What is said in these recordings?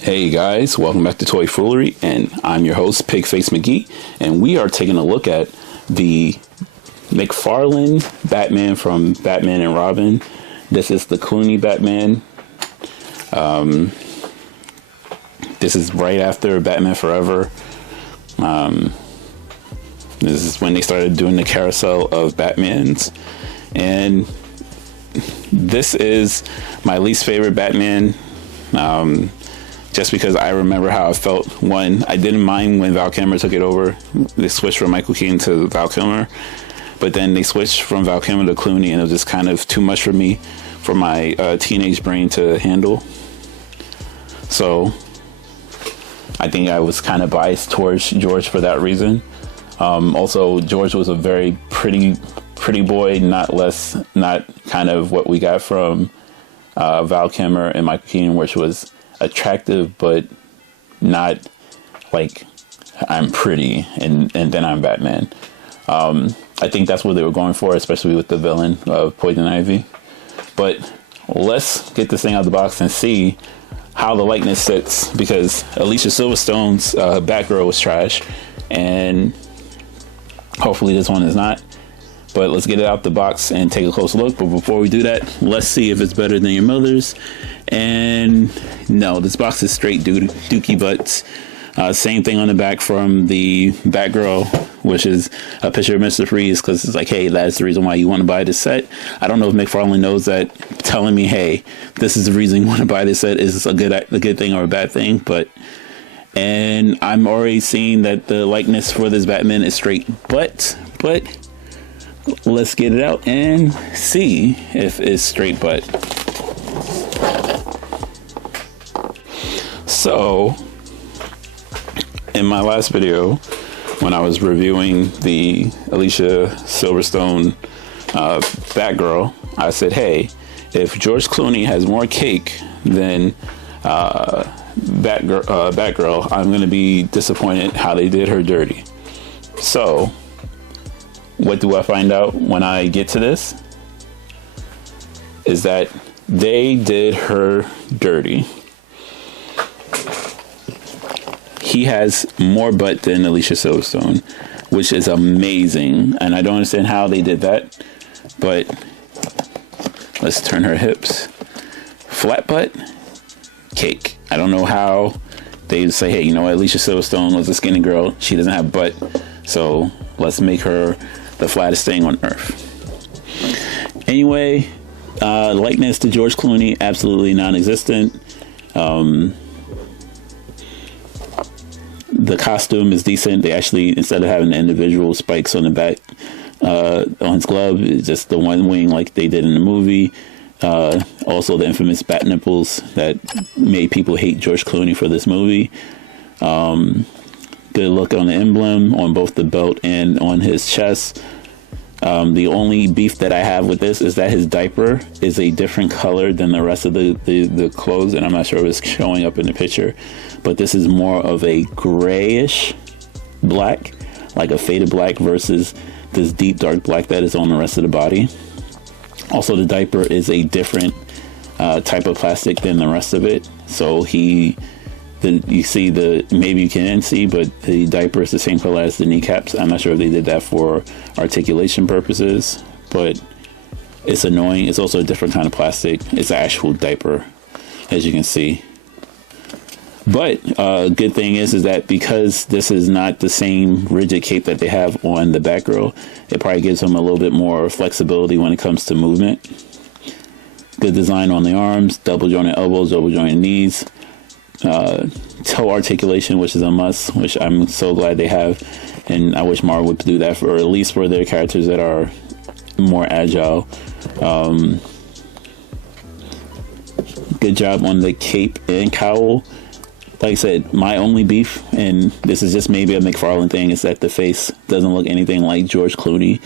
Hey guys, welcome back to Toy Foolery, and I'm your host, Pigface McGee, and we are taking a look at the McFarlane Batman from Batman and Robin. This is the Clooney Batman. This is right after Batman Forever. This is when they started doing the carousel of Batmans, and this is my least favorite Batman. Just because I remember how I felt. One, I didn't mind when Val Kilmer took it over. They switched from Michael Keaton to Val Kilmer, but then they switched from Val Kilmer to Clooney, and it was just kind of too much for me, for my teenage brain to handle. So I think I was kind of biased towards George for that reason. Also, George was a very pretty boy, not kind of what we got from Val Kilmer and Michael Keaton, which was attractive, but not like I'm pretty and then I'm Batman. I think that's what they were going for, especially with the villain of Poison Ivy. But let's get this thing out of the box and see how the likeness sits, because Alicia Silverstone's Batgirl was trash, and hopefully this one is not. But let's get it out the box and take a close look. But before we do that, let's see if it's better than your mother's. And no, this box is straight dookie butts. Same thing on the back from the Batgirl, which is a picture of Mr. Freeze, because it's like, hey, that's the reason why you want to buy this set. I don't know if McFarlane knows that telling me, hey, this is the reason you want to buy this set is a good thing or a bad thing. And I'm already seeing that the likeness for this Batman is straight butt, but let's get it out and see if it's straight butt. So, in my last video, when I was reviewing the Alicia Silverstone Batgirl, I said, hey, if George Clooney has more cake than Batgirl, I'm going to be disappointed how they did her dirty. So, what do I find out when I get to this? Is that they did her dirty. He has more butt than Alicia Silverstone, which is amazing. And I don't understand how they did that. But let's turn her hips. Flat butt, cake. I don't know how they say, hey, you know what? Alicia Silverstone was a skinny girl. She doesn't have butt. So let's make her the flattest thing on earth. Anyway, likeness to George Clooney, absolutely non-existent. The costume is decent. They actually, instead of having the individual spikes on the back on his glove, it's just the one wing like they did in the movie. Also the infamous bat nipples that made people hate George Clooney for this movie. Good look on the emblem on both the belt and on his chest. The only beef that I have with this is that his diaper is a different color than the rest of the clothes, and I'm not sure if it's showing up in the picture, but this is more of a grayish black, like a faded black, versus this deep dark black that is on the rest of the body. Also, the diaper is a different type of plastic than the rest of it, so you see maybe you can see, but the diaper is the same color as the kneecaps. I'm not sure if they did that for articulation purposes, but it's annoying. It's also a different kind of plastic. It's an actual diaper, as you can see. But good thing is that because this is not the same rigid cape that they have on the Batgirl, it probably gives them a little bit more flexibility when it comes to movement. Good design on the arms, double jointed elbows, double jointed knees. Toe articulation, which is a must, which I'm so glad they have, and I wish Marvel would do that for at least for their characters that are more agile. Good job on the cape and cowl. Like I said, my only beef, and this is just maybe a McFarlane thing, is that the face doesn't look anything like George Clooney.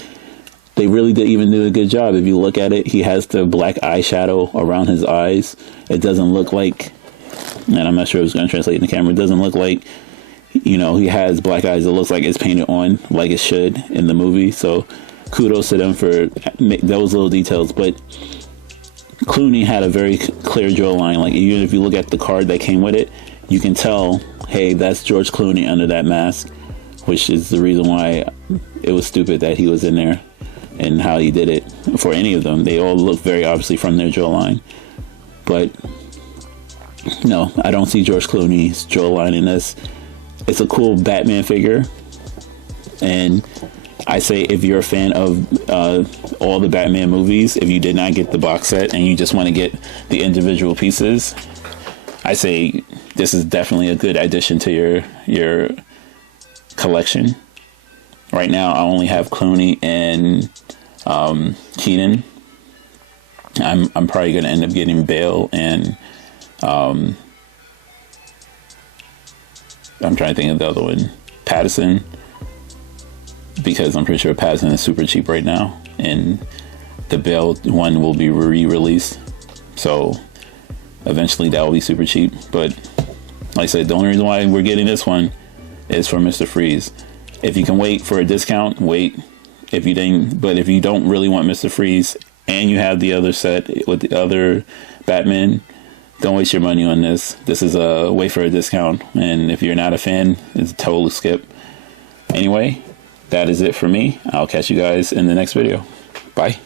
They really did even do a good job. If you look at it, he has the black eyeshadow around his eyes. It doesn't look like, and I'm not sure if it's going to translate in the camera, it doesn't look like, he has black eyes. It looks like it's painted on like it should in the movie. So kudos to them for those little details. But Clooney had a very clear jawline. Like, even if you look at the card that came with it, you can tell, hey, that's George Clooney under that mask, which is the reason why it was stupid that he was in there and how he did it. For any of them, they all look very obviously from their jawline. But no, I don't see George Clooney's jawline in this. It's a cool Batman figure, and I say if you're a fan of all the Batman movies, if you did not get the box set and you just want to get the individual pieces, I say this is definitely a good addition to your collection. Right now, I only have Clooney and Keaton. I'm probably going to end up getting Bale and I'm trying to think of the other one, Pattinson, because I'm pretty sure Pattinson is super cheap right now, and the Bale one will be re-released, so eventually that will be super cheap. But like I said, the only reason why we're getting this one is for Mr. Freeze. If you can wait for a discount, wait. If you didn't, but if you don't really want Mr. Freeze and you have the other set with the other Batman, don't waste your money on this. This is a wait for a discount, and if you're not a fan, it's a total skip. Anyway, that is it for me. I'll catch you guys in the next video. Bye.